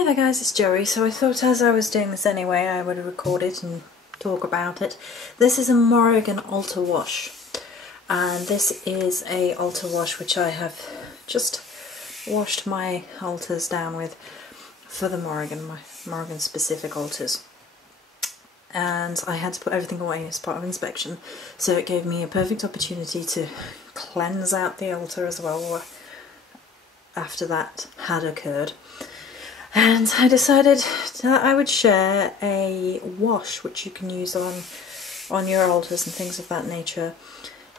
Hey there guys, it's Joey. So I thought as I was doing this anyway I would record it and talk about it. This is a Morrigan Altar wash, and this is a altar wash which I have just washed my altars down with for the Morrigan, my Morrigan specific altars. And I had to put everything away as part of inspection, so it gave me a perfect opportunity to cleanse out the altar as well after that had occurred. And I decided that I would share a wash which you can use on your altars and things of that nature.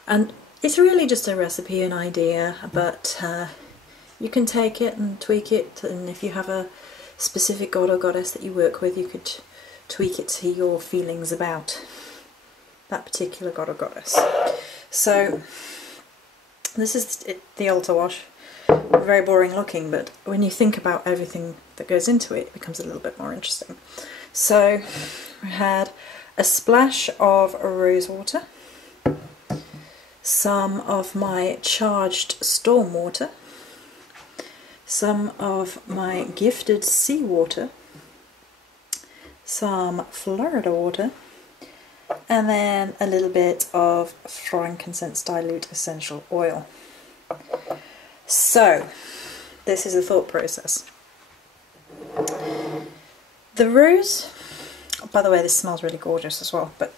And it's really just a recipe, an idea, but you can take it and tweak it, and if you have a specific god or goddess that you work with, you could tweak it to your feelings about that particular god or goddess. So this is the altar wash. Very boring looking, but when you think about everything that goes into it, it becomes a little bit more interesting. So we had a splash of rose water, some of my charged storm water, some of my gifted seawater, some Florida water, and then a little bit of frankincense dilute essential oil. So, this is the thought process. The rose, by the way, this smells really gorgeous as well, but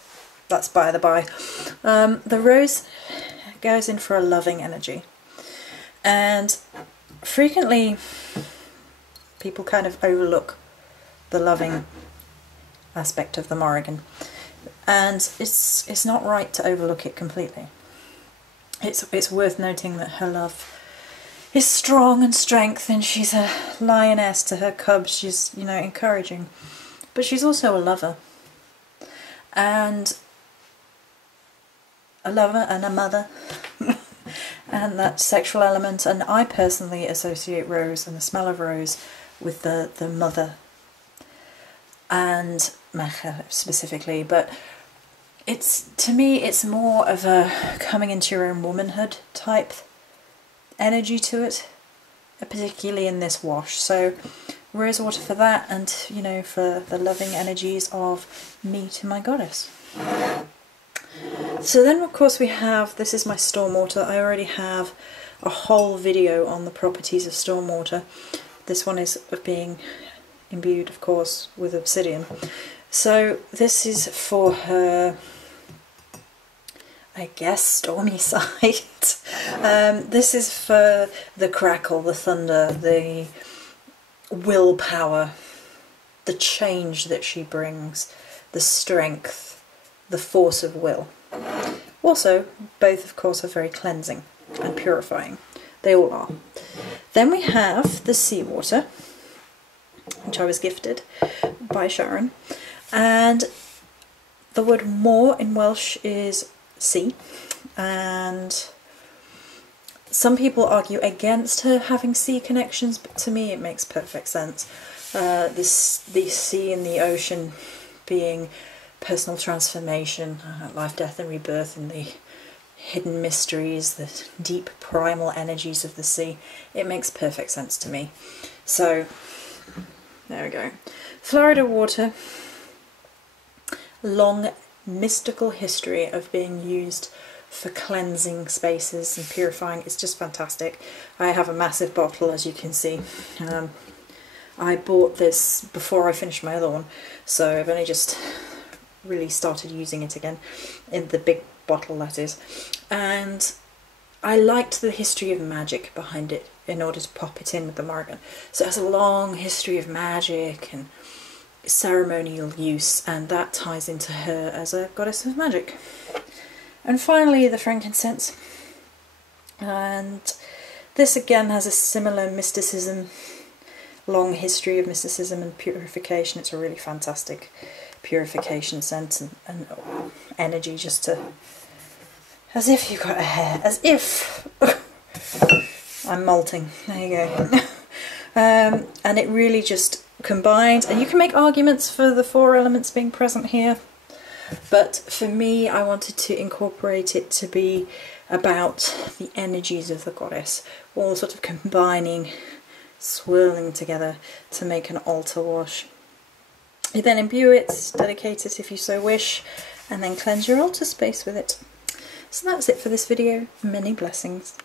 that's by the by. The rose goes in for a loving energy, and frequently people kind of overlook the loving aspect of the Morrigan, and it's not right to overlook it completely. It's worth noting that her love is strong and strength, and she's a lioness to her cubs. She's, you know, encouraging, but she's also a lover, and a mother, and that sexual element. And I personally associate rose and the smell of rose with the mother and Mecha specifically, but to me it's more of a coming into your own womanhood type energy to it, particularly in this wash. So rose water for that, and you know, for the loving energies of me to my goddess. So then of course we have, this is my stormwater. I already have a whole video on the properties of stormwater. This one is of being imbued, of course, with obsidian. So this is for her, I guess, stormy side. This is for the crackle, the thunder, the willpower, the change that she brings, the strength, the force of will. Also, both of course are very cleansing and purifying. They all are. Then we have the seawater, which I was gifted by Sharon, and the word mor in Welsh is sea, and some people argue against her having sea connections, but to me it makes perfect sense. The sea and the ocean being personal transformation, life, death and rebirth, and the hidden mysteries, the deep primal energies of the sea. It makes perfect sense to me. So there we go. Florida water, long mystical history of being used for cleansing spaces and purifying. It's just fantastic. I have a massive bottle, as you can see. I bought this before I finished my other one, so I've only just really started using it again, in the big bottle that is. And I liked the history of magic behind it in order to pop it in with the Morrigan. So it has a long history of magic and ceremonial use, and that ties into her as a goddess of magic. And finally the frankincense, and this again has a similar mysticism, long history of mysticism and purification. It's a really fantastic purification scent and energy, just to, as if you've got a hair, as if I'm molting, there you go. And it really just combined, and you can make arguments for the four elements being present here, but for me I wanted to incorporate it to be about the energies of the goddess, all sort of combining swirling together to make an altar wash. You then imbue it, dedicate it if you so wish, and then cleanse your altar space with it. So that's it for this video. Many blessings.